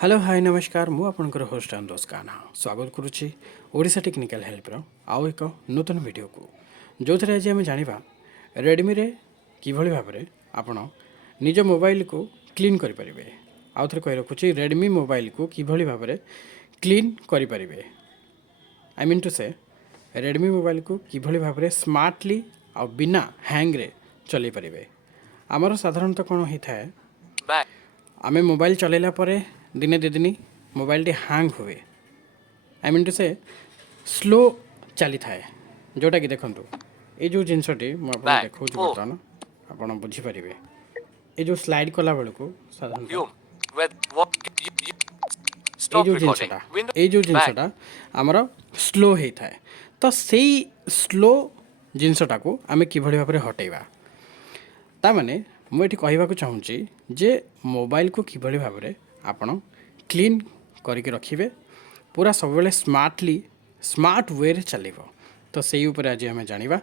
Hello hi नमस्कार मु आपनकर होस्ट अंदोष कान्हा स्वागत करुच्ची ओडिशा टेक्निकल हेल्पर आउ एक नूतन वीडियो को जो थे आज आम जाना रेडमी रे किभली भाव में आपण निज मोबाइल को क्लीन करें आउ थे कही रखुच्छी रेडमी मोबाइल को किभली भाव में क्लीन करें आई मीन टू से रेडमी मोबाइल को किभली भाव में स्मार्टली आ बिना हैंग रे चल पारे आमर साधारणतः कौन होता है आम मोबाइल चलैला परे दिने दि दिन मोबाइल टी हैंग हुए आई मीन टू से स्लो चली थाए जोटा कि देखो ये जो जिनसटी मुझे देखा बर्तमान आप बुझीपारे ये जो स्लाइड कला बेलू को ये जो जिनसटा आमर स्लो होता है तो से स्लो जिनसटा को आम कि भाव में हटेबा ताने मुझे कहवाक चाहूँगी जे मोबाइल को किभली भाव में आपण क्लीन करके रखिए पूरा सब स्मार्टली स्मार्ट वे चलो तो से ऊपर आज आम जाना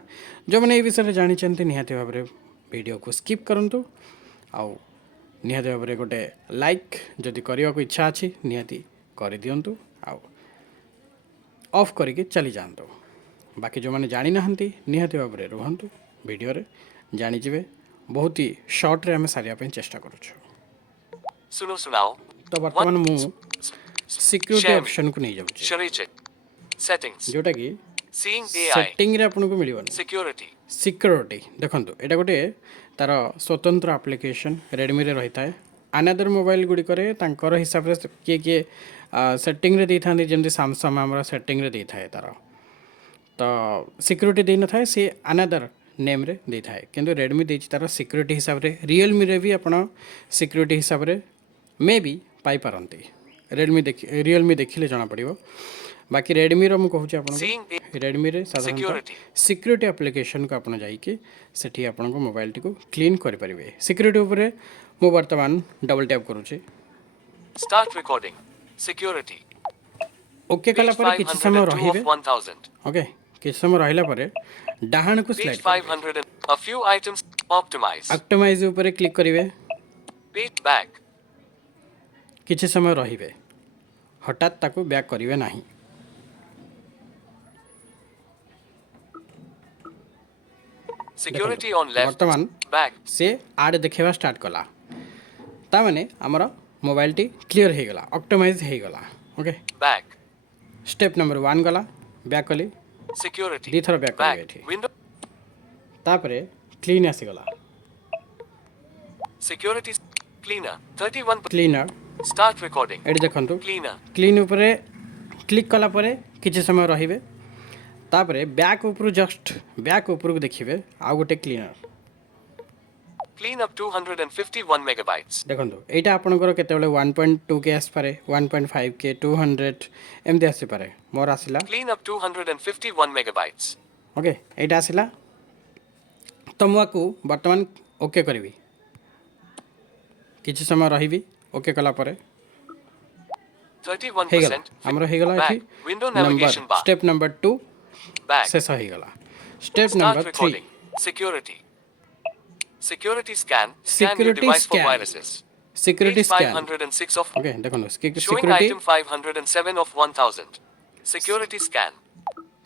जो मैंने ये विषय जानी निहाती भाव में वीडियो को स्किप करूँ आउ निहाती भाव में गोटे लाइक जदि करने को इच्छा अच्छी निहाती कर दिंतु आउ ऑफ करके चली जातु बाकी जो मैंने जानी ना निहाती भाव में रुहतु वीडियो रे जानीजे बहुत ही शॉर्ट रे हमें सारिया चेष्टा करूँ तो बर्तमान मु सिक्योरिटी ऑप्शन को नहीं जाऊँ जोटा कि सेटिंग रे आपन को मिलिबन सिक्योरिटी देखंतु एटा गोटे तार स्वतंत्र एप्लिकेशन रेडमी रे रहिता है अनदर मोबाइल गुडी करे तांकर हिसाब रे के सेटिंग रे दै थांदी जेंति सैमसंग हमरा सेटिंग रे दै थाए तार तो सिक्योरिटी दे न थाए से अनदर नेम रे दे थाए किंतु रेडमी दे तार सिक्योरिटी हिसाब रे रियलमी रे भी आपण सिक्योरिटी हिसाब रे मे भी पाई पारंती रियलमी देखिले जना पड़िबो बाकी रेडमी रो मु कहूची आपन रेडमी रे साधारणतः सिक्योरिटी एप्लिकेशन को आपन जाई के सेठी आपन को मोबाइल टी को क्लीन कर परिबे सिक्योरिटी ऊपर मु वर्तमान डबल टैप करूची स्टार्ट रिकॉर्डिंग सिक्योरिटी ओके कला पर किछ समय रहिबे ओके किछ समय रहिला पर डाहाण को slide 500 a few items optimise ऊपर क्लिक करिवे पेज बैक किछ समय रहिबे हठात ताको बैक करिवे नाही सिक्योरिटी ऑन लेफ्ट वर्तमान बैक से आड देखेबा स्टार्ट कला ता माने हमर मोबाइल टी क्लियर हे गला ऑप्टिमाइज हे गला ओके बैक स्टेप नंबर 1 गला बैक कली सिक्योरिटी दी थर बैक करी एठी विंडो तापरे क्लीन आसी गला security cleaner 31 cleaner start recording एठी देखंतु क्लीनर क्लीन ऊपर क्लिक कला परे किछ समय रहिबे तापरे बैक ऊपर जस्ट बैक ऊपर को देखिबे आ गोटे क्लीनर क्लीन अप 251 मेगाबाइट्स देखंतु एटा आपनकर केते बेले 1.2 के आस पारे 1.5 के 200 एमते आसी पारे मोर आसिला क्लीन अप 251 मेगाबाइट्स ओके एटा आसिला तो मुआकू वर्तमान ओके करबी किछ समय रहिबी ओके कला परे 31% हमरो हे गला एठी window navigation bar step number 2 back शेष हे गला step number 3 security security scan your Security device for scan. viruses security Page scan 506 of okay देखंतु showing security item 507 of 1000 security scan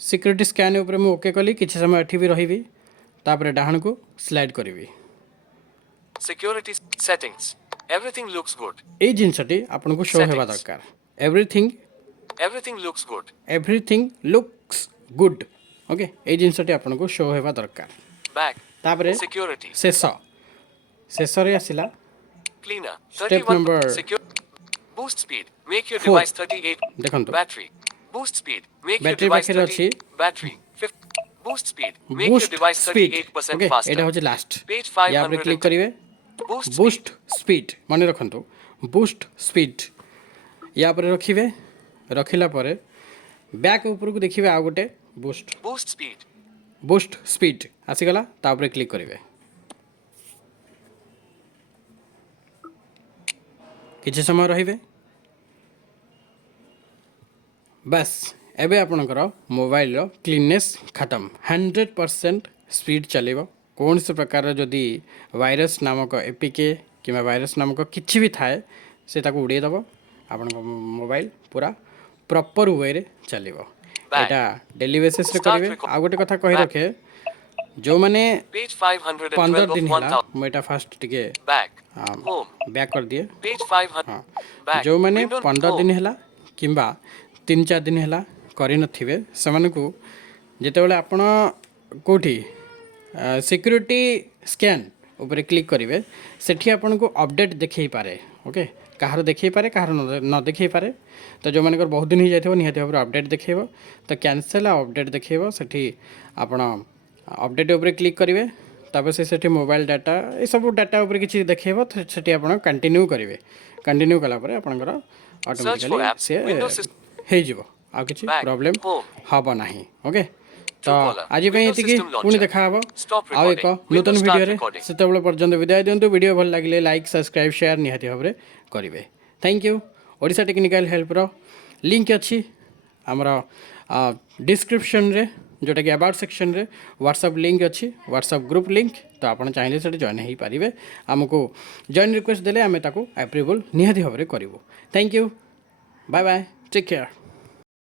security scan ऊपर मु ओके कली किछ समय एठी भी रहिबी तापरे डाहण को स्लाइड करबी security settings everything looks good ए जिनसटी आपन को शो हेबा दरकार everything looks looks good okay ए जिनसटी आपन को शो हेबा दरकार back तापरे security शेष रे आसिला cleaner Step 31 number secure boost speed make your 4 device 38 देखंतु battery boost speed make your battery device पाखरे अछि 38 battery 50 boost speed make your boost device speed 38% okay faster एटा होचे लास्ट page या पे क्लिक 500 करिवे boost बूस्ट स्पीड माने रखंतु boost speed या पर रखिवे रखिला परे बैक ऊपर को देखिवे आ गोटे बूस्ट स्पीड आसी गला ता ऊपर क्लिक करिवे किछ समय रहिबे बस एबे आपनकर मोबाइल रो क्लीननेस खत्म 100% स्पीड चलेबो कौन से प्रकार जदि वायरस नामक एपीके कि वायरस नामक किछि भी थाए से ताको उड़े दबो ଆପଣଙ୍କ ମୋବାଇଲ ପୁରା ପ୍ରପର ୱେରେ ଚାଲିବ। Back. ଏଇଟା ଡେଲି ବେସିସ୍ରେ Start କରିବେ। record. ଆଉ ଗୋଟେ କଥା କହି Back. ରଖେ, ଯେଉଁମାନେ Page 15 512 ଦିନ of ହେଲା, 1000. ମୁଁ ଏଇଟା ଫାଷ୍ଟ ଟିକେ Back. Home. ବ୍ୟାକ୍ କରିଦିଏ। Page 500. ହଁ, Back. ଯେଉଁମାନେ Window. 15 Home. ଦିନ ହେଲା କିମ୍ବା 3-4 ଦିନ ହେଲା କରିନଥିବେ, ସେମାନଙ୍କୁ ଯେତେବେଳେ ଆପଣ କେଉଁଠି ସିକ୍ୟୁରିଟି ସ୍କାନ୍ ଉପରେ କ୍ଲିକ୍ କରିବେ, ସେଠି ଆପଣଙ୍କୁ ଅପଡ଼େଟ୍ ଦେଖେଇପାରେ। ଓକେ, କାହାର ଦେଖେଇପାରେ, କାହାର ନ ଦେଖେଇପାରେ। ତ ଯେଉଁମାନଙ୍କର ବହୁତ ଦିନ ହେଇଯାଇଥିବ ନିହାତି ଭାବରେ ଅପଡ଼େଟ୍ ଦେଖେଇବ। ତ କ୍ୟାନସେଲ୍ ଆଉ ଅପଡ଼େଟ୍ ଦେଖେଇବ। ସେଠି ଆପଣ ଅପଡ଼େଟ୍ ଉପରେ କ୍ଲିକ୍ କରିବେ, ତାପରେ ସେଠି ମୋବାଇଲ ଡାଟା ଏସବୁ ଡାଟା ଉପରେ କିଛି ଦେଖେଇବ। ସେଠି ଆପଣ କଣ୍ଟିନ୍ୟୁ କରିବେ। କଣ୍ଟିନ୍ୟୁ କଲା ପରେ ଆପଣଙ୍କର Search ଅଟୋମେଟିକାଲି for apps. ସିଏ Window system. ହେଇଯିବ, ଆଉ କିଛି Back. Problem Home. ହେବ ନାହିଁ। ଓକେ, ତ Truecaller. ଆଜି ପାଇଁ Windows ଏତିକି। system ପୁଣି launcher. ଦେଖାହେବ Stop ଆଉ ଏକ recording. ନୂତନ Windows start ଭିଡ଼ିଓରେ। recording. ସେତେବେଳେ ପର୍ଯ୍ୟନ୍ତ ବିଦାୟ ଦିଅନ୍ତୁ। ଭିଡ଼ିଓ ଭଲ ଲାଗିଲେ ଲାଇକ୍, ସବସ୍କ୍ରାଇବ୍, ସେୟାର ନିହାତି ଭାବରେ କରିବେ। Thank you. ଓଡ଼ିଶା ଟେକ୍ନିକାଲ ହେଲ୍ପର ଲିଙ୍କ୍ ଅଛି ଆମର ଡିସ୍କ୍ରିପ୍ସନ୍ରେ, ଯେଉଁଟାକି ଆବାଉଟ୍ ସେକ୍ସନ୍ରେ ହ୍ୱାଟ୍ସଆପ୍ ଲିଙ୍କ୍ ଅଛି, ହ୍ୱାଟ୍ସଆପ୍ ଗ୍ରୁପ୍ ଲିଙ୍କ୍। ତ ଆପଣ ଚାହିଁଲେ ସେଠି ଜଏନ୍ ହୋଇପାରିବେ। ଆମକୁ ଜଏନ୍ ରିକ୍ୱେଷ୍ଟ ଦେଲେ ଆମେ ତାକୁ ଆପ୍ରୁଭାଲ୍ ନିହାତି ଭାବରେ କରିବୁ। Thank you. Bye bye, take care.